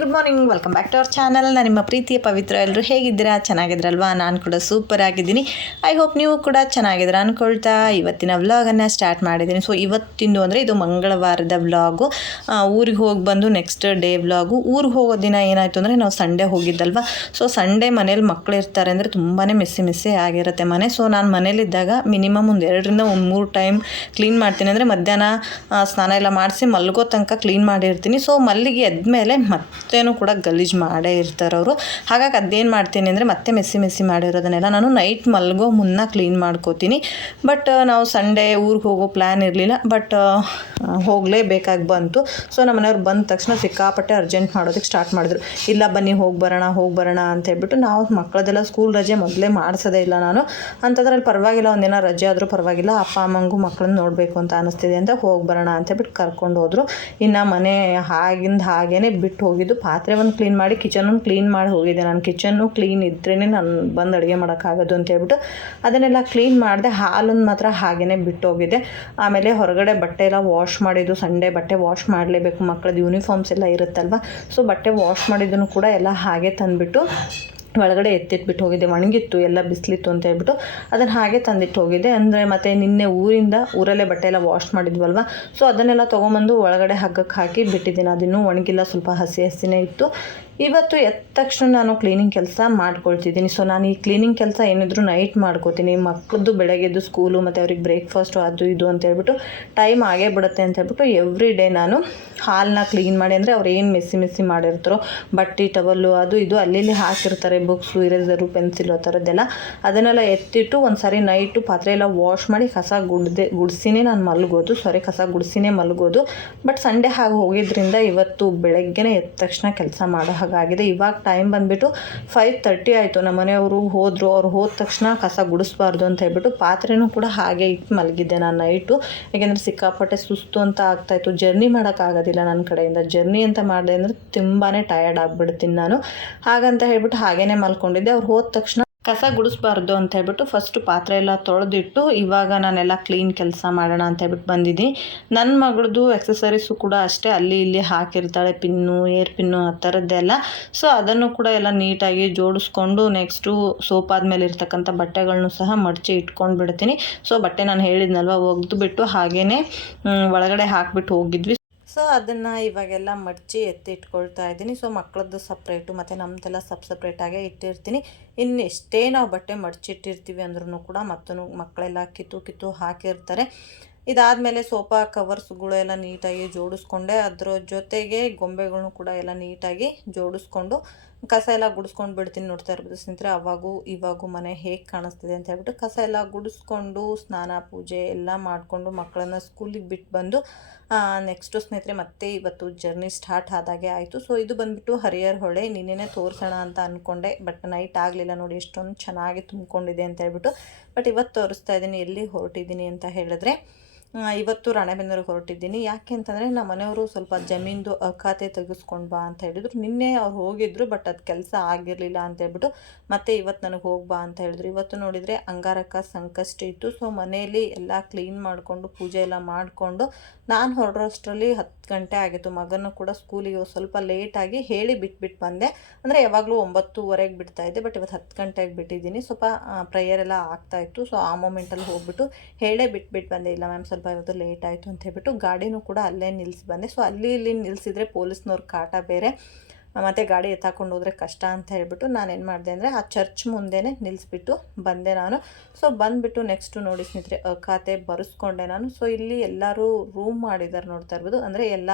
Good morning welcome back to our channel ನಾನು ನಿಮ್ಮ ಪ್ರೀತಿಯ ಪವಿತ್ರ ಎಲ್ಲರೂ ಹೇಗಿದ್ದೀರಾ? ಚೆನ್ನಾಗಿದ್ರಲ್ವಾ ನಾನು ಕೂಡ ಸೂಪರ್ ಆಗಿದ್ದೀನಿ. ಐ ಹೋಪ್ ನೀವು ಕೂಡ ಚೆನ್ನಾಗಿದ್ದೀರಾ ಅಂದ್ಕೊಳ್ತಾ ಇವತ್ತಿನ ವ್ಲಾಗನ್ನು ಸ್ಟಾರ್ಟ್ ಮಾಡಿದ್ದೀನಿ. ಸೊ ಇವತ್ತಿಂದು ಅಂದರೆ ಇದು ಮಂಗಳವಾರದ ವ್ಲಾಗು ಊರಿಗೆ ಹೋಗಿ ಬಂದು ನೆಕ್ಸ್ಟ್ ಡೇ ವ್ಲಾಗು ಊರಿಗೆ ಹೋಗೋ ದಿನ ಏನಾಯಿತು ಅಂದರೆ ನಾವು ಸಂಡೇ ಹೋಗಿದ್ದಲ್ವಾ? ಸೊ ಸಂಡೇ ಮನೇಲಿ ಮಕ್ಕಳು ಇರ್ತಾರೆ ಅಂದರೆ ತುಂಬಾ ಮೆಸ್ಸಿ ಮೆಸ್ಸಿ ಆಗಿರುತ್ತೆ ಮನೆ. ಸೊ ನಾನು ಮನೇಲಿದ್ದಾಗ ಮಿನಿಮಮ್ ಒಂದು ಎರಡರಿಂದ ಒಂದು ಮೂರು ಟೈಮ್ ಕ್ಲೀನ್ ಮಾಡ್ತೀನಿ. ಅಂದರೆ ಮಧ್ಯಾಹ್ನ ಸ್ನಾನ ಎಲ್ಲ ಮಾಡಿಸಿ ಮಲ್ಗೋ ತನಕ ಕ್ಲೀನ್ ಮಾಡಿರ್ತೀನಿ. ಸೊ ಮಲ್ಲಿಗೆ ಎದ್ಮೇಲೆ ಮತ್ತೇನು ಕೂಡ ಗಲೀಜು ಮಾಡೇ ಇರ್ತಾರೆ ಅವರು ಹಾಗಾಗಿ ಅದೇನು ಮಾಡ್ತೀನಿ ಅಂದರೆ ಮತ್ತೆ ಮೆಸ್ಸಿ ಮೆಸ್ಸಿ ಮಾಡಿರೋದನ್ನೆಲ್ಲ ನಾನು ನೈಟ್ ಮಲಗೋ ಮುನ್ನ ಕ್ಲೀನ್ ಮಾಡ್ಕೋತೀನಿ. ಬಟ್ ನಾವು ಸಂಡೇ ಊರಿಗೆ ಹೋಗೋ ಪ್ಲ್ಯಾನ್ ಇರಲಿಲ್ಲ. ಬಟ್ ಹೋಗಲೇಬೇಕಾಗಿ ಬಂತು. ಸೊ ನಮ್ಮ ಮನೆಯವ್ರು ಬಂದ ತಕ್ಷಣ ಸಿಕ್ಕಾಪಟ್ಟೆ ಅರ್ಜೆಂಟ್ ಮಾಡೋದಕ್ಕೆ ಸ್ಟಾರ್ಟ್ ಮಾಡಿದ್ರು. ಇಲ್ಲ ಬನ್ನಿ, ಹೋಗಿ ಬರೋಣ ಹೋಗಿ ಬರೋಣ ಅಂತ ಹೇಳ್ಬಿಟ್ಟು ನಾವು ಮಕ್ಕಳದೆಲ್ಲ ಸ್ಕೂಲ್ ರಜೆ ಮೊದಲೇ ಮಾಡಿಸೋದೇ ಇಲ್ಲ ನಾನು. ಅಂಥದ್ರಲ್ಲಿ ಪರವಾಗಿಲ್ಲ, ಒಂದಿನ ರಜೆ ಆದರೂ ಪರವಾಗಿಲ್ಲ. ಅಪ್ಪ, ಅಮ್ಮಂಗೂ ಮಕ್ಕಳನ್ನ ನೋಡಬೇಕು ಅಂತ ಅನ್ನಿಸ್ತಿದೆ ಅಂತ ಹೋಗಿ ಬರೋಣ ಅಂತ ಹೇಳ್ಬಿಟ್ಟು ಕರ್ಕೊಂಡು ಹೋದರು. ಇನ್ನು ಮನೆ ಆಗಿಂದ ಹಾಗೇ ಬಿಟ್ಟು ಹೋಗಿದ್ದು. ಪಾತ್ರೆ ಒಂದು ಕ್ಲೀನ್ ಮಾಡಿ ಕಿಚನ್ ಒಂದು ಕ್ಲೀನ್ ಮಾಡಿ ಹೋಗಿದ್ದೆ. ನಾನು ಕಿಚನ್ನು ಕ್ಲೀನ್ ಇದ್ರೇ ನಾನು ಬಂದು ಅಡುಗೆ ಮಾಡೋಕ್ಕಾಗೋದು ಅಂತ ಹೇಳ್ಬಿಟ್ಟು ಅದನ್ನೆಲ್ಲ ಕ್ಲೀನ್ ಮಾಡಿದೆ. ಹಾಲನ್ನು ಮಾತ್ರ ಹಾಗೇ ಬಿಟ್ಟು ಹೋಗಿದ್ದೆ. ಆಮೇಲೆ ಹೊರಗಡೆ ಬಟ್ಟೆ ಎಲ್ಲ ವಾಶ್ ಮಾಡಿದ್ದು. ಸಂಡೇ ಬಟ್ಟೆ ವಾಶ್ ಮಾಡಲೇಬೇಕು. ಮಕ್ಕಳದ್ದು ಯೂನಿಫಾರ್ಮ್ಸ್ ಎಲ್ಲ ಇರುತ್ತಲ್ವ? ಸೊ ಬಟ್ಟೆ ವಾಶ್ ಮಾಡಿದ್ದನ್ನು ಕೂಡ ಎಲ್ಲ ಹಾಗೆ ತಂದುಬಿಟ್ಟು ಒಳಗಡೆ ಎತ್ತಿಟ್ಬಿಟ್ಟು ಹೋಗಿದ್ದೆ ಒಣಗಿತ್ತು, ಎಲ್ಲ ಬಿಸಿಲಿತ್ತು ಅಂತ ಹೇಳ್ಬಿಟ್ಟು ಅದನ್ನು ಹಾಗೆ ತಂದಿಟ್ಟು ಹೋಗಿದ್ದೆ ಅಂದರೆ ಮತ್ತು ನಿನ್ನೆ ಊರಿಂದ ಊರಲ್ಲೇ ಬಟ್ಟೆ ಎಲ್ಲ ವಾಶ್ ಮಾಡಿದ್ವಲ್ವ? ಸೊ ಅದನ್ನೆಲ್ಲ ತೊಗೊಂಬಂದು ಒಳಗಡೆ ಹಗ್ಗಕ್ಕೆ ಹಾಕಿ ಬಿಟ್ಟಿದ್ದೀನಿ. ಅದಿನ್ನೂ ಒಣಗಿಲ್ಲ, ಸ್ವಲ್ಪ ಹಸಿ ಹಸಿನೇ ಇತ್ತು. ಇವತ್ತು ಎದ್ದ ತಕ್ಷಣ ನಾನು ಕ್ಲೀನಿಂಗ್ ಕೆಲಸ ಮಾಡ್ಕೊಳ್ತಿದ್ದೀನಿ. ಸೊ ನಾನು ಈ ಕ್ಲೀನಿಂಗ್ ಕೆಲಸ ಏನಿದ್ರು ನೈಟ್ ಮಾಡ್ಕೋತೀನಿ. ಮಕ್ಕಳದ್ದು ಬೆಳಗ್ಗೆದ್ದು ಸ್ಕೂಲು ಮತ್ತು ಅವ್ರಿಗೆ ಬ್ರೇಕ್ಫಾಸ್ಟು ಅದು ಇದು ಅಂತ ಹೇಳ್ಬಿಟ್ಟು ಟೈಮ್ ಆಗೇ ಬಿಡುತ್ತೆ ಅಂತ ಹೇಳ್ಬಿಟ್ಟು ಎವ್ರಿ ಡೇ ನಾನು ಹಾಲನ್ನ ಕ್ಲೀನ್ ಮಾಡಿ ಅಂದರೆ ಅವ್ರು ಏನು ಮೆಸ್ಸಿ ಮೆಸ್ಸಿ ಮಾಡಿರ್ತಾರೋ ಬಟ್ಟೆ ಟವಲ್ಲು ಅದು ಇದು ಅಲ್ಲಿ ಹಾಕಿರ್ತಾರೆ ಬುಕ್ಸು ಇರೇಸರು ಪೆನ್ಸಿಲು ಆ ಥರದ್ದೆಲ್ಲ ಅದನ್ನೆಲ್ಲ ಎತ್ತಿಟ್ಟು ಒಂದು ಸಾರಿ ನೈಟು ಪಾತ್ರೆ ಎಲ್ಲ ವಾಶ್ ಮಾಡಿ ಕಸ ಗುಡ್ದೆ ಗುಡಿಸಿನೇ ನಾನು ಮಲಗೋದು. ಸಾರಿ ಕಸ ಗುಡಿಸಿನೇ ಮಲಗೋದು. ಬಟ್ ಸಂಡೇ ಹಾಗೆ ಹೋಗಿದ್ರಿಂದ ಇವತ್ತು ಬೆಳಗ್ಗೆನೇ ಎದ್ದ ತಕ್ಷಣ ಕೆಲಸ ಮಾಡೋ ಹಾಗಾಗಿದೆ. ಇವಾಗ ಟೈಮ್ ಬಂದುಬಿಟ್ಟು ಫೈವ್ ತರ್ಟಿ ಆಯಿತು. ನಮ್ಮ ಮನೆಯವರು ಹೋದರು. ಅವ್ರು ಹೋದ ತಕ್ಷಣ ಕಸ ಗುಡಿಸ್ಬಾರ್ದು ಅಂತ ಹೇಳ್ಬಿಟ್ಟು ಪಾತ್ರೆನೂ ಕೂಡ ಹಾಗೆ ಇಟ್ಟು ಮಲಗಿದ್ದೆ ನಾನು ನೈಟು ಯಾಕೆಂದರೆ ಸಿಕ್ಕಾಪಟ್ಟೆ ಸುಸ್ತು ಅಂತ ಆಗ್ತಾಯಿತ್ತು ಜರ್ನಿ ಮಾಡೋಕ್ಕಾಗೋದಿಲ್ಲ ನನ್ನ ಕಡೆಯಿಂದ. ಜರ್ನಿ ಅಂತ ಮಾಡಿದೆ ಅಂದರೆ ತುಂಬಾ ಟಯರ್ಡ್ ಆಗಿಬಿಡ್ತೀನಿ ನಾನು. ಹಾಗಂತ ಹೇಳ್ಬಿಟ್ಟು ಹಾಗೇ ಮಲ್ಕೊಂಡಿದ್ದೆ. ಅವ್ರು ಹೋದ ತಕ್ಷಣ ಕಸ ಗುಡಿಸ್ಬಾರ್ದು ಅಂತ ಹೇಳ್ಬಿಟ್ಟು ಫಸ್ಟು ಪಾತ್ರೆ ಎಲ್ಲ ತೊಳೆದಿಟ್ಟು ಇವಾಗ ನಾನೆಲ್ಲ ಕ್ಲೀನ್ ಕೆಲಸ ಮಾಡೋಣ ಅಂತ ಹೇಳ್ಬಿಟ್ಟು ಬಂದಿದ್ದೀನಿ. ನನ್ನ ಮಗಳದ್ದು ಎಕ್ಸಸರೀಸು ಕೂಡ ಅಷ್ಟೇ ಅಲ್ಲಿ ಇಲ್ಲಿ ಹಾಕಿರ್ತಾಳೆ ಪಿನ್ನು ಏರ್ ಪಿನ್ನು ಆ ಥರದ್ದೆಲ್ಲ ಸೊ ಅದನ್ನು ಕೂಡ ಎಲ್ಲ ನೀಟಾಗಿ ಜೋಡಿಸ್ಕೊಂಡು ನೆಕ್ಸ್ಟು ಸೋಪ್ ಆದಮೇಲೆ ಇರ್ತಕ್ಕಂಥ ಬಟ್ಟೆಗಳನ್ನು ಸಹ ಮಡಚಿ ಇಟ್ಕೊಂಡು ಬಿಡ್ತೀನಿ ಸೊ ಬಟ್ಟೆ ನಾನು ಹೇಳಿದ್ನಲ್ವ ಒಗೆದು ಬಿಟ್ಟು ಹಾಗೇ ಒಳಗಡೆ ಹಾಕಿಬಿಟ್ಟು ಹೋಗಿದ್ವಿ. ಸೊ ಅದನ್ನು ಇವಾಗೆಲ್ಲ ಮಡಚಿ ಎತ್ತಿ ಇಟ್ಕೊಳ್ತಾ ಇದ್ದೀನಿ. ಸೊ ಮಕ್ಕಳದ್ದು ಸಪ್ರೇಟು ಮತ್ತು ನಮ್ಮದೆಲ್ಲ ಸಪ್ ಸಪ್ರೇಟಾಗೆ ಇಟ್ಟಿರ್ತೀನಿ. ಇನ್ನು ಎಷ್ಟೇ ನಾವು ಬಟ್ಟೆ ಮಡಚಿಟ್ಟಿರ್ತೀವಿ ಅಂದ್ರೂ ಕೂಡ ಮತ್ತೂ ಮಕ್ಕಳೆಲ್ಲ ಕಿತ್ತು ಕಿತ್ತು ಹಾಕಿರ್ತಾರೆ. ಇದಾದಮೇಲೆ ಸೋಫಾ ಕವರ್ಸ್ಗಳು ಎಲ್ಲ ನೀಟಾಗಿ ಜೋಡಿಸ್ಕೊಂಡೆ. ಅದರ ಜೊತೆಗೆ ಗೊಂಬೆಗಳನ್ನೂ ಕೂಡ ಎಲ್ಲ ನೀಟಾಗಿ ಜೋಡಿಸ್ಕೊಂಡು ಕಸ ಎಲ್ಲ ಗುಡಿಸ್ಕೊಂಡು ಬಿಡ್ತೀನಿ ನೋಡ್ತಾ ಇರ್ಬೋದು. ಸ್ನೇಹಿತರೆ, ಅವಾಗೂ ಇವಾಗೂ ಮನೆ ಹೇಗೆ ಕಾಣಿಸ್ತಿದೆ ಅಂತ ಹೇಳ್ಬಿಟ್ಟು ಕಸ ಎಲ್ಲ ಗುಡಿಸ್ಕೊಂಡು ಸ್ನಾನ, ಪೂಜೆ ಎಲ್ಲ ಮಾಡಿಕೊಂಡು ಮಕ್ಕಳನ್ನ ಸ್ಕೂಲಿಗೆ ಬಿಟ್ಟು ಬಂದು ನೆಕ್ಸ್ಟು ಸ್ನೇಹಿತರೆ ಮತ್ತೆ ಇವತ್ತು ಜರ್ನಿ ಸ್ಟಾರ್ಟ್ ಆದಾಗೆ ಆಯಿತು. ಸೊ, ಇದು ಬಂದುಬಿಟ್ಟು ಹರಿಯರ್ ಹೊಳೆ ನಿನ್ನೆನೇ ತೋರಿಸೋಣ ಅಂತ ಅಂದ್ಕೊಂಡೆ ಬಟ್ ನೈಟ್ ಆಗಲಿಲ್ಲ ನೋಡಿ, ಎಷ್ಟೊಂದು ಚೆನ್ನಾಗಿ ತುಂಬಿಕೊಂಡಿದೆ ಅಂತ ಹೇಳ್ಬಿಟ್ಟು. ಬಟ್ ಇವತ್ತು ತೋರಿಸ್ತಾ ಇದ್ದೀನಿ, ಎಲ್ಲಿ ಹೊರಟಿದ್ದೀನಿ ಅಂತ ಹೇಳಿದ್ರೆ ಇವತ್ತು ರಾಣೆಬೆನ್ನೂರಿಗೆ ಹೊರಟಿದ್ದೀನಿ. ಯಾಕೆ ಅಂತಂದರೆ ನಮ್ಮ ಮನೆಯವರು ಸ್ವಲ್ಪ ಜಮೀನ್ದು ಖಾತೆ ತೆಗೆಸ್ಕೊಂಡು ಬಾ ಅಂತ ಹೇಳಿದ್ರು. ನಿನ್ನೆ ಅವ್ರು ಹೋಗಿದ್ರು ಬಟ್ ಅದು ಕೆಲಸ ಆಗಿರಲಿಲ್ಲ ಅಂತ ಹೇಳ್ಬಿಟ್ಟು ಮತ್ತೆ ಇವತ್ತು ನನಗೆ ಹೋಗ್ಬಾ ಅಂತ ಹೇಳಿದ್ರು. ಇವತ್ತು ನೋಡಿದರೆ ಅಂಗಾರಕ ಸಂಕಷ್ಟ ಇತ್ತು. ಸೊ ಮನೆಯಲ್ಲಿ ಎಲ್ಲ ಕ್ಲೀನ್ ಮಾಡಿಕೊಂಡು, ಪೂಜೆ ಎಲ್ಲ ಮಾಡಿಕೊಂಡು ನಾನು ಹೊರಡೋಷ್ಟರಲ್ಲಿ ಹತ್ತು ಗಂಟೆ ಆಗಿತ್ತು. ಮಗನೂ ಕೂಡ ಸ್ಕೂಲಿಗೆ ಸ್ವಲ್ಪ ಲೇಟಾಗಿ ಹೇಳಿ ಬಿಟ್ಬಿಟ್ಟು ಬಂದೆ. ಅಂದರೆ ಯಾವಾಗಲೂ ಒಂಬತ್ತುವರೆಗೆ ಬಿಡ್ತಾ ಇದ್ದೆ ಬಟ್ ಇವತ್ತು ಹತ್ತು ಗಂಟೆಗೆ ಬಿಟ್ಟಿದ್ದೀನಿ. ಸ್ವಲ್ಪ ಪ್ರೇಯರ್ ಎಲ್ಲ ಆಗ್ತಾ ಇತ್ತು. ಸೊ ಆ ಮೂಮೆಂಟಲ್ಲಿ ಹೋಗ್ಬಿಟ್ಟು ಹೇಳೇ ಬಿಟ್ಬಿಟ್ಟು ಬಂದೆ. ಇಲ್ಲ ಮ್ಯಾಮ್ ಸ್ವಲ್ಪ ಇವತ್ತು ಲೇಟ್ ಆಯಿತು ಅಂತ ಹೇಳ್ಬಿಟ್ಟು ಗಾಡಿನೂ ಕೂಡ ಅಲ್ಲೇ ನಿಲ್ಲಿಸಿ ಬಂದೆ. ಸೊ ಅಲ್ಲಿ ಇಲ್ಲಿ ನಿಲ್ಲಿಸಿದ್ರೆ ಪೊಲೀಸ್ನವ್ರ ಕಾಟ ಬೇರೆ. ಮತ್ತು ಗಾಡಿ ಎತ್ತಾಕೊಂಡು ಹೋದರೆ ಕಷ್ಟ ಅಂತ ಹೇಳ್ಬಿಟ್ಟು ನಾನೇನು ಮಾಡಿದೆ ಅಂದರೆ ಆ ಚರ್ಚ್ ಮುಂದೆನೇ ನಿಲ್ಲಿಸ್ಬಿಟ್ಟು ಬಂದೆ ನಾನು. ಸೊ ಬಂದುಬಿಟ್ಟು ನೆಕ್ಸ್ಟು ನೋಡಿ ಸ್ನೇಹಿತರೆ ಖಾತೆ ಬರೆಸ್ಕೊಂಡೆ ನಾನು. ಸೊ ಇಲ್ಲಿ ಎಲ್ಲರೂ ರೂಮ್ ಮಾಡಿದ್ದಾರೆ ನೋಡ್ತಾ ಇರ್ಬೋದು. ಅಂದರೆ ಎಲ್ಲ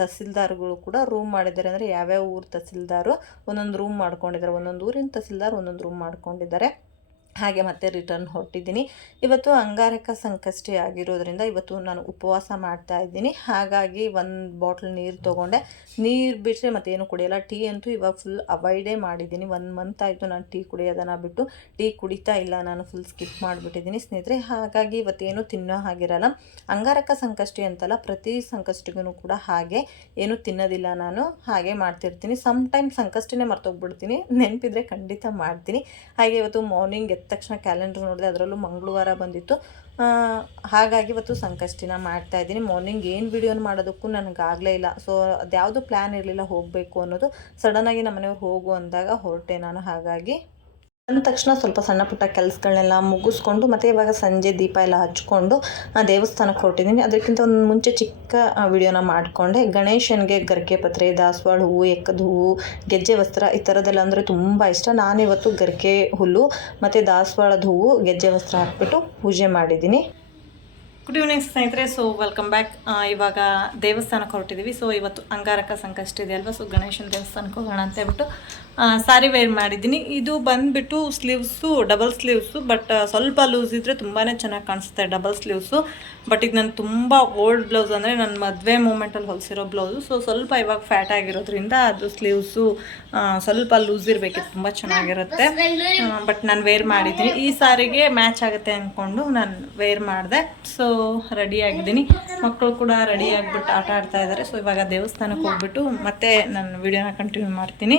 ತಹಸೀಲ್ದಾರ್ಗಳು ಕೂಡ ರೂಮ್ ಮಾಡಿದ್ದಾರೆ. ಅಂದರೆ ಯಾವ್ಯಾವ ಊರು ತಹಸೀಲ್ದಾರು ಒಂದೊಂದು ರೂಮ್ ಮಾಡ್ಕೊಂಡಿದ್ದಾರೆ. ಒಂದೊಂದು ಊರಿನ ತಹಸೀಲ್ದಾರ್ ಒಂದೊಂದು ರೂಮ್ ಮಾಡ್ಕೊಂಡಿದ್ದಾರೆ. ಹಾಗೆ ಮತ್ತೆ ರಿಟರ್ನ್ ಹೊರಟಿದ್ದೀನಿ. ಇವತ್ತು ಅಂಗಾರಕ ಸಂಕಷ್ಟಿ ಆಗಿರೋದ್ರಿಂದ ಇವತ್ತು ನಾನು ಉಪವಾಸ ಮಾಡ್ತಾ ಇದ್ದೀನಿ. ಹಾಗಾಗಿ ಒಂದು ಬಾಟ್ಲ್ ನೀರು ತೊಗೊಂಡೆ. ನೀರು ಬಿಟ್ಟರೆ ಮತ್ತೇನು ಕುಡಿಯಲ್ಲ. ಟೀ ಅಂತೂ ಇವಾಗ ಫುಲ್ ಅವಾಯ್ಡೇ ಮಾಡಿದ್ದೀನಿ. ಒಂದು ಮಂತ್ ಆಯಿತು ನಾನು ಟೀ ಕುಡಿಯೋದನ್ನು ಬಿಟ್ಟು. ಟೀ ಕುಡಿತಾ ಇಲ್ಲ. ನಾನು ಫುಲ್ ಸ್ಕಿಪ್ ಮಾಡಿಬಿಟ್ಟಿದ್ದೀನಿ ಸ್ನೇಹಿತರೆ. ಹಾಗಾಗಿ ಇವತ್ತೇನು ತಿನ್ನೋ ಹಾಗಿರಲ್ಲ. ಅಂಗಾರಕ ಸಂಕಷ್ಟಿ ಅಂತಲ್ಲ ಪ್ರತಿ ಸಂಕಷ್ಟಿಗೂ ಕೂಡ ಹಾಗೆ. ಏನು ತಿನ್ನೋದಿಲ್ಲ ನಾನು. ಹಾಗೆ ಮಾಡ್ತಿರ್ತೀನಿ. ಸಮ್ ಟೈಮ್ ಸಂಕಷ್ಟಿನೇ ಮರ್ತೋಗ್ಬಿಡ್ತೀನಿ. ನೆನಪಿದ್ರೆ ಖಂಡಿತ ಮಾಡ್ತೀನಿ. ಹಾಗೆ ಇವತ್ತು ಮಾರ್ನಿಂಗ್ ಎದ್ದ ತಕ್ಷಣ ಕ್ಯಾಲೆಂಡರ್ ನೋಡಿದೆ ಅದರಲ್ಲೂ ಮಂಗಳವಾರ ಬಂದಿತ್ತು. ಹಾಗಾಗಿ ಇವತ್ತು ಸಂಕಷ್ಟಿನ ಮಾಡ್ತಾ ಇದ್ದೀನಿ. ಮಾರ್ನಿಂಗ್ ಏನು ವಿಡಿಯೋನ ಮಾಡೋದಕ್ಕೂ ನನಗಾಗಲೇ ಇಲ್ಲ. ಸೊ ಅದ್ಯಾವುದು ಪ್ಲ್ಯಾನ್ ಇರಲಿಲ್ಲ ಹೋಗಬೇಕು ಅನ್ನೋದು ಸಡನ್ನಾಗಿ ನಮ್ಮ ಮನೆಯವ್ರು ಹೋಗು ಅಂದಾಗ ಹೊರಟೆ ನಾನು. ಹಾಗಾಗಿ ಅಂದ ತಕ್ಷಣ ಸ್ವಲ್ಪ ಸಣ್ಣ ಪುಟ್ಟ ಕೆಲಸಗಳನ್ನೆಲ್ಲ ಮುಗಿಸ್ಕೊಂಡು ಮತ್ತು ಇವಾಗ ಸಂಜೆ ದೀಪ ಎಲ್ಲ ಹಚ್ಕೊಂಡು ದೇವಸ್ಥಾನಕ್ಕೆ ಹೊರಟಿದ್ದೀನಿ. ಅದಕ್ಕಿಂತ ಒಂದು ಮುಂಚೆ ಚಿಕ್ಕ ವಿಡಿಯೋನ ಮಾಡಿಕೊಂಡೆ. ಗಣೇಶನಿಗೆ ಗರಿಕೆ ಪತ್ರೆ, ದಾಸವಾಳ ಹೂವು, ಎಕ್ಕದ ಹೂವು, ಗೆಜ್ಜೆ ವಸ್ತ್ರ ಈ ಥರದ್ದೆಲ್ಲ ಅಂದರೆ ತುಂಬ ಇಷ್ಟ. ನಾನಿವತ್ತು ಗರಿಕೆ ಹುಲ್ಲು ಮತ್ತು ದಾಸವಾಳದ ಹೂವು, ಗೆಜ್ಜೆ ವಸ್ತ್ರ ಹಾಕ್ಬಿಟ್ಟು ಪೂಜೆ ಮಾಡಿದ್ದೀನಿ. ಗುಡ್ ಈವ್ನಿಂಗ್ ಸ್ನೇಹಿತರೆ. ಸೊ ವೆಲ್ಕಮ್ ಬ್ಯಾಕ್ ಇವಾಗ ದೇವಸ್ಥಾನಕ್ಕೆ ಹೊರಟಿದ್ದೀವಿ ಸೊ ಇವತ್ತು ಅಂಗಾರಕ ಸಂಕಷ್ಟ ಇದೆ ಅಲ್ವಾ ಸೊ ಗಣೇಶನ ದೇವಸ್ಥಾನಕ್ಕೆ ಹೋಗೋಣ ಅಂತ ಹೇಳ್ಬಿಟ್ಟು ಸಾರಿ ವೇರ್ ಮಾಡಿದ್ದೀನಿ. ಇದು ಬಂದುಬಿಟ್ಟು ಸ್ಲೀವ್ಸು ಡಬಲ್ ಸ್ಲೀವ್ಸು ಬಟ್ ಸ್ವಲ್ಪ ಲೂಸ್ ಇದ್ದರೆ ತುಂಬಾ ಚೆನ್ನಾಗಿ ಕಾಣಿಸುತ್ತೆ ಡಬಲ್ ಸ್ಲೀವ್ಸು ಬಟ್ ಇದು ನಾನು ತುಂಬ ಓಲ್ಡ್ ಬ್ಲೌಸ್ ಅಂದರೆ ನನ್ನ ಮದುವೆ ಮೂಮೆಂಟಲ್ಲಿ ಹೊಲಿಸಿರೋ ಬ್ಲೌಸು ಸೊ ಸ್ವಲ್ಪ ಇವಾಗ ಫ್ಯಾಟ್ ಆಗಿರೋದ್ರಿಂದ ಅದು ಸ್ಲೀವ್ಸು ಸ್ವಲ್ಪ ಲೂಸ್ ಇರಬೇಕಿತ್ತು ತುಂಬ ಚೆನ್ನಾಗಿರುತ್ತೆ. ಬಟ್ ನಾನು ವೇರ್ ಮಾಡಿದ್ದೀನಿ. ಈ ಸಾರಿಗೆ ಮ್ಯಾಚ್ ಆಗುತ್ತೆ ಅಂದ್ಕೊಂಡು ನಾನು ವೇರ್ ಮಾಡಿದೆ. ಸೊ ರೆಡಿ ಆಗಿದ್ದೀನಿ. ಮಕ್ಕಳು ಕೂಡ ರೆಡಿ ಆಗಿಬಿಟ್ಟು ಆಟ ಆಡ್ತಾ ಇದ್ದಾರೆ ಸೊ ಇವಾಗ ದೇವಸ್ಥಾನಕ್ಕೆ ಹೋಗ್ಬಿಟ್ಟು ಮತ್ತೆ ನಾನು ವಿಡಿಯೋನ ಕಂಟಿನ್ಯೂ ಮಾಡ್ತೀನಿ.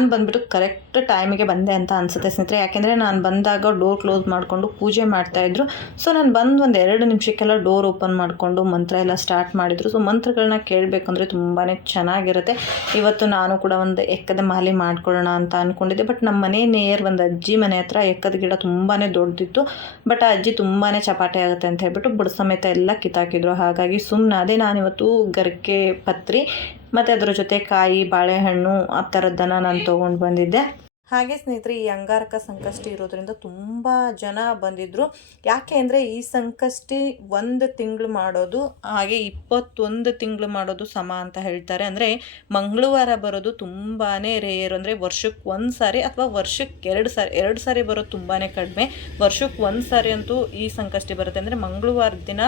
ನಾನು ಬಂದ್ಬಿಟ್ಟು ಕರೆಕ್ಟ್ ಟೈಮಿಗೆ ಬಂದೆ ಅಂತ ಅನಿಸುತ್ತೆ ಸ್ನೇಹಿತರೆ. ಯಾಕೆಂದರೆ ನಾನು ಬಂದಾಗ ಡೋರ್ ಕ್ಲೋಸ್ ಮಾಡಿಕೊಂಡು ಪೂಜೆ ಮಾಡ್ತಾಯಿದ್ರು ಸೊ ನಾನು ಬಂದು ಒಂದು ಎರಡು ನಿಮಿಷಕ್ಕೆಲ್ಲ ಡೋರ್ ಓಪನ್ ಮಾಡಿಕೊಂಡು ಮಂತ್ರ ಎಲ್ಲ ಸ್ಟಾರ್ಟ್ ಮಾಡಿದರು. ಸೊ ಮಂತ್ರಗಳನ್ನ ಕೇಳಬೇಕಂದ್ರೆ ತುಂಬಾ ಚೆನ್ನಾಗಿರುತ್ತೆ. ಇವತ್ತು ನಾನು ಕೂಡ ಒಂದು ಎಕ್ಕದ ಮಾಲೆ ಮಾಡ್ಕೊಳ್ಳೋಣ ಅಂತ ಅಂದ್ಕೊಂಡಿದ್ದೆ ಬಟ್ ನಮ್ಮ ಮನೆ ನೇರ್ ಒಂದು ಅಜ್ಜಿ ಮನೆ ಹತ್ರ ಎಕ್ಕದ ಗಿಡ ತುಂಬಾ ದೊಡ್ಡದಿತ್ತು ಬಟ್ ಆ ಅಜ್ಜಿ ತುಂಬಾ ಚಪಾಟೆ ಆಗುತ್ತೆ ಅಂತ ಹೇಳ್ಬಿಟ್ಟು ಬುಡ ಸಮೇತ ಎಲ್ಲ ಕಿತ್ತಾಕಿದ್ರು. ಹಾಗಾಗಿ ಸುಮ್ಮನೆ ಅದೇ ನಾನಿವತ್ತು ಗರಿಕೆ ಪತ್ರಿ ಮತ್ತು ಅದ್ರ ಜೊತೆ ಕಾಯಿ ಬಾಳೆಹಣ್ಣು ಆ ಥರದ್ದನ್ನು ನಾನು ತೊಗೊಂಡು ಬಂದಿದ್ದೆ. ಹಾಗೆ ಸ್ನೇಹಿತರೆ, ಈ ಅಂಗಾರಕ ಸಂಕಷ್ಟಿ ಇರೋದ್ರಿಂದ ತುಂಬ ಜನ ಬಂದಿದ್ದರು ಯಾಕೆ ಅಂದರೆ ಈ ಸಂಕಷ್ಟಿ ಒಂದು ತಿಂಗಳು ಮಾಡೋದು, ಹಾಗೆ ಇಪ್ಪತ್ತೊಂದು ತಿಂಗಳು ಮಾಡೋದು ಸಮ ಅಂತ ಹೇಳ್ತಾರೆ. ಅಂದರೆ ಮಂಗಳವಾರ ಬರೋದು ತುಂಬಾ ರೇರ್. ಅಂದರೆ ವರ್ಷಕ್ಕೆ ಒಂದು ಸಾರಿ ಅಥವಾ ವರ್ಷಕ್ಕೆ ಎರಡು ಸಾರಿ ಎರಡು ಸಾರಿ ಬರೋದು ತುಂಬಾ ಕಡಿಮೆ. ವರ್ಷಕ್ಕೆ ಒಂದು ಸಾರಿ ಅಂತೂ ಈ ಸಂಕಷ್ಟಿ ಬರುತ್ತೆ. ಅಂದರೆ ಮಂಗಳವಾರ ದಿನ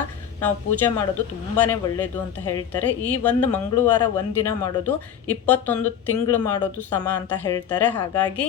ನಾವು ಪೂಜೆ ಮಾಡೋದು ತುಂಬಾ ಒಳ್ಳೆಯದು ಅಂತ ಹೇಳ್ತಾರೆ. ಈ ಒಂದು ಮಂಗಳವಾರ ಒಂದಿನ ಮಾಡೋದು ಇಪ್ಪತ್ತೊಂದು ತಿಂಗಳು ಮಾಡೋದು ಸಮ ಅಂತ ಹೇಳ್ತಾರೆ. ಹಾಗಾಗಿ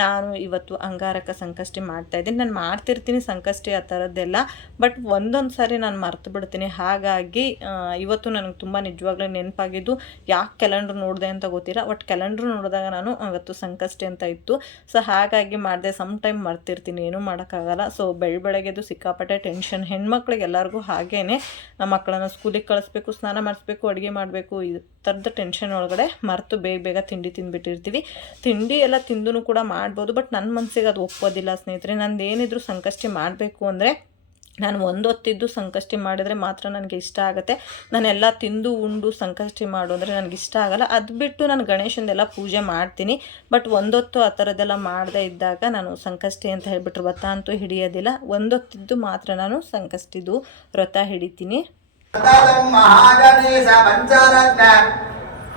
ನಾನು ಇವತ್ತು ಅಂಗಾರಕ ಸಂಕಷ್ಟಿ ಮಾಡ್ತಾ ಇದ್ದೀನಿ. ನಾನು ಮಾಡ್ತಿರ್ತೀನಿ ಸಂಕಷ್ಟಿ ಆ ಥರದ್ದೆಲ್ಲ, ಬಟ್ ಒಂದೊಂದು ಸಾರಿ ನಾನು ಮರೆತು ಬಿಡ್ತೀನಿ. ಹಾಗಾಗಿ ಇವತ್ತು ನನಗೆ ತುಂಬ ನಿಜವಾಗ್ಲೂ ನೆನಪಾಗಿದ್ದು ಯಾಕೆ ಕ್ಯಾಲೆಂಡ್ರ್ ನೋಡಿದೆ ಅಂತ ಗೊತ್ತಿಲ್ಲ ಬಟ್ ಕ್ಯಾಲೆಂಡ್ರ್ ನೋಡಿದಾಗ ನಾನು ಇವತ್ತು ಸಂಕಷ್ಟಿ ಅಂತ ಇತ್ತು. ಸೊ ಹಾಗಾಗಿ ಮಾಡಿದೆ ಸಮ್ ಟೈಮ್ ಮರ್ತಿರ್ತೀನಿ, ಏನೂ ಮಾಡೋಕ್ಕಾಗಲ್ಲ. ಸೊ ಬೆಳ ಬೆಳಗ್ಗೆದು ಸಿಕ್ಕಾಪಟ್ಟೆ ಟೆನ್ಷನ್ ಹೆಣ್ಮಕ್ಳಿಗೆ ಎಲ್ಲರಿಗೂ ಹಾಗೇ ಮಕ್ಕಳನ್ನು ಸ್ಕೂಲಿಗೆ ಕಳಿಸ್ಬೇಕು, ಸ್ನಾನ ಮಾಡಿಸ್ಬೇಕು, ಅಡುಗೆ ಮಾಡಬೇಕು, ಈ ಥರದ ಟೆನ್ಷನ್ ಒಳಗಡೆ ಮರೆತು ಬೇಗ ಬೇಗ ತಿಂಡಿ ತಿಂದುಬಿಟ್ಟಿರ್ತೀವಿ. ತಿಂಡಿ ಎಲ್ಲ ತಿಂದು ಕೂಡ ಮಾಡ್ಬೋದು ಬಟ್ ನನ್ನ ಮನಸ್ಸಿಗೆ ಅದು ಒಪ್ಪೋದಿಲ್ಲ ಸ್ನೇಹಿತರೆ. ನಂದು ಏನಿದ್ರು ಸಂಕಷ್ಟಿ ಮಾಡಬೇಕು ಅಂದರೆ ನಾನು ಒಂದೊತ್ತಿದ್ದು ಸಂಕಷ್ಟಿ ಮಾಡಿದರೆ ಮಾತ್ರ ನನಗೆ ಇಷ್ಟ ಆಗುತ್ತೆ. ನಾನೆಲ್ಲ ತಿಂದು, ಉಂಡು ಸಂಕಷ್ಟಿ ಮಾಡು ಅಂದರೆ ನನಗೆ ಇಷ್ಟ ಆಗಲ್ಲ. ಅದು ಬಿಟ್ಟು ನಾನು ಗಣೇಶಂದೆಲ್ಲ ಪೂಜೆ ಮಾಡ್ತೀನಿ ಬಟ್ ಒಂದೊತ್ತು ಆ ಥರದ್ದೆಲ್ಲ ಮಾಡದೇ ಇದ್ದಾಗ ನಾನು ಸಂಕಷ್ಟಿ ಅಂತ ಹೇಳಿಬಿಟ್ರು ವ್ರತ ಅಂತೂ ಹಿಡಿಯೋದಿಲ್ಲ. ಒಂದೊತ್ತಿದ್ದು ಮಾತ್ರ ನಾನು ಸಂಕಷ್ಟಿದು ವ್ರತ ಹಿಡಿತೀನಿ.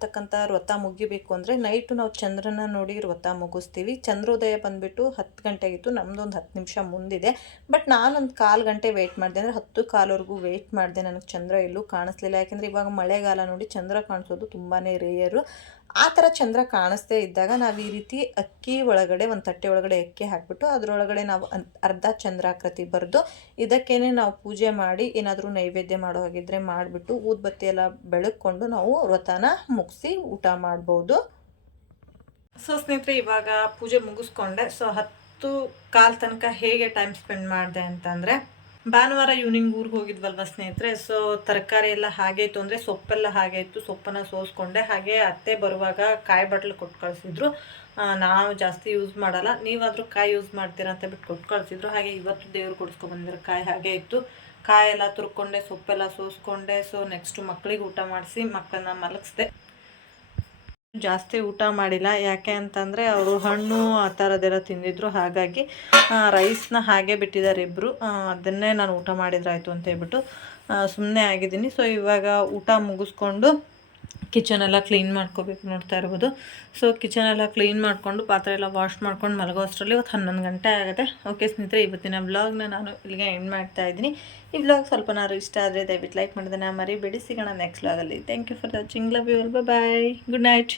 ನಾವು ಹಿಡಿದಿರ್ತಕ್ಕಂಥ ವ್ರತ ಮುಗಿಬೇಕು ಅಂದರೆ ನೈಟು ನಾವು ಚಂದ್ರನ ನೋಡಿ ವ್ರತ ಮುಗಿಸ್ತೀವಿ. ಚಂದ್ರೋದಯ ಬಂದುಬಿಟ್ಟು ಹತ್ತು ಗಂಟೆಗಿತ್ತು ನಮ್ಮದು ಒಂದು ಹತ್ತು ನಿಮಿಷ ಮುಂದಿದೆ. ಬಟ್ ನಾನೊಂದು ಕಾಲು ಗಂಟೆ ವೆಯ್ಟ್ ಮಾಡಿದೆ ಅಂದರೆ ಹತ್ತು ಕಾಲವರೆಗೂ ವೆಯ್ಟ್ ಮಾಡಿದೆ. ನನಗೆ ಚಂದ್ರ ಎಲ್ಲೂ ಕಾಣಿಸ್ಲಿಲ್ಲ. ಯಾಕೆಂದರೆ ಇವಾಗ ಮಳೆಗಾಲ ನೋಡಿ ಚಂದ್ರ ಕಾಣಿಸೋದು ತುಂಬಾ ರೇಯರು ಆ ಥರ ಚಂದ್ರ ಕಾಣಿಸ್ದೇ ಇದ್ದಾಗ ನಾವು ಈ ರೀತಿ ಅಕ್ಕಿ ಒಳಗಡೆ ಒಂದು ತಟ್ಟೆ ಒಳಗಡೆ ಅಕ್ಕಿ ಹಾಕ್ಬಿಟ್ಟು ಅದರೊಳಗಡೆ ನಾವು ಅರ್ಧ ಚಂದ್ರಾಕೃತಿ ಬರೆದು ಇದಕ್ಕೇನೆ ನಾವು ಪೂಜೆ ಮಾಡಿ ಏನಾದರೂ ನೈವೇದ್ಯ ಮಾಡೋ ಹಾಗಿದ್ರೆ ಮಾಡಿಬಿಟ್ಟು ಊದ್ಬತ್ತಿ ಎಲ್ಲ ಬೆಳಕೊಂಡು ನಾವು ವ್ರತನ ಮುಗಿಸಿ ಊಟ ಮಾಡ್ಬೋದು. ಸೊ ಸ್ನೇಹಿತರೆ, ಇವಾಗ ಪೂಜೆ ಮುಗಿಸ್ಕೊಂಡೆ. ಸೊ ಹತ್ತು ಕಾಲ್ ತನಕ ಹೇಗೆ ಟೈಮ್ ಸ್ಪೆಂಡ್ ಮಾಡಿದೆ ಅಂತಂದರೆ ಭಾನುವಾರ ಈವ್ನಿಂಗ್ ಊರಿಗೆ ಹೋಗಿದ್ವಲ್ವ ಸ್ನೇಹಿತರೆ? ಸೊ ತರಕಾರಿ ಎಲ್ಲ ಹಾಗೆ ಇತ್ತು ಅಂದರೆ ಸೊಪ್ಪೆಲ್ಲ ಹಾಗೆ ಇತ್ತು ಸೊಪ್ಪನ್ನು ಸೋಸ್ಕೊಂಡೆ. ಹಾಗೆ ಅತ್ತೆ ಬರುವಾಗ ಕಾಯಿ ಬಟ್ಲು ಕೊಟ್ಟು ಕಳಿಸಿದ್ರು. ನಾವು ಜಾಸ್ತಿ ಯೂಸ್ ಮಾಡಲ್ಲ. ನೀವಾದರೂ ಕಾಯಿ ಯೂಸ್ ಮಾಡ್ತೀರಾ ಅಂತ ಬಿಟ್ಟು ಕೊಟ್ಟು ಕಳಿಸಿದ್ರು. ಹಾಗೆ ಇವತ್ತು ದೇವ್ರು ಕೊಡಿಸ್ಕೊಬಂದಿರೋ ಕಾಯಿ ಹಾಗೆ ಇತ್ತು. ಕಾಯಿ ಎಲ್ಲ ತುರ್ಕೊಂಡೆ, ಸೊಪ್ಪೆಲ್ಲ ಸೋಸ್ಕೊಂಡೆ. ಸೊ ನೆಕ್ಸ್ಟು ಮಕ್ಕಳಿಗೆ ಊಟ ಮಾಡಿಸಿ ಮಕ್ಕಳನ್ನ ಮಲಗಿಸ್ದೆ. ಜಾಸ್ತಿ ಊಟ ಮಾಡಿಲ್ಲ. ಯಾಕೆ ಅಂತಂದರೆ ಅವರು ಹಣ್ಣು ಆ ಥರದ್ದೆಲ್ಲ ತಿಂದಿದ್ರು. ಹಾಗಾಗಿ ರೈಸ್ನ ಹಾಗೆ ಬಿಟ್ಟಿದ್ದಾರೆ ಇಬ್ಬರು ಅದನ್ನೇ ನಾನು ಊಟ ಮಾಡಿದ್ರಾಯಿತು ಅಂತ ಹೇಳ್ಬಿಟ್ಟು ಸುಮ್ಮನೆ ಆಗಿದ್ದೀನಿ. ಸೊ ಇವಾಗ ಊಟ ಮುಗಿಸ್ಕೊಂಡು ಕಿಚನ್ ಎಲ್ಲ ಕ್ಲೀನ್ ಮಾಡ್ಕೋಬೇಕು ನೋಡ್ತಾ ಇರ್ಬೋದು. ಸೊ ಕಿಚನ್ ಎಲ್ಲ ಕ್ಲೀನ್ ಮಾಡಿಕೊಂಡು, ಪಾತ್ರೆ ಎಲ್ಲ ವಾಶ್ ಮಾಡ್ಕೊಂಡು ಮಲಗೋ ಅಷ್ಟರಲ್ಲಿ ಇವತ್ತು ಹನ್ನೊಂದು ಗಂಟೆ ಆಗುತ್ತೆ. ಓಕೆ ಸ್ನೇಹಿತರೆ, ಇವತ್ತಿನ ವ್ಲಾಗ್ನ ನಾನು ಇಲ್ಲಿಗೆ ಎಂಡ್ ಮಾಡ್ತಾ ಇದ್ದೀನಿ. ಈ ವ್ಲಾಗ್ ಸ್ವಲ್ಪ ನಾನು ಇಷ್ಟ ಆದರೆ ದಯವಿಟ್ಟು ಲೈಕ್ ಮಾಡೋದನ್ನ ಮರಿಬೇಡಿ. ಸಿಗೋಣ ನೆಕ್ಸ್ಟ್ ವ್ಲಾಗಲ್ಲಿ thank you for watching love you bye good night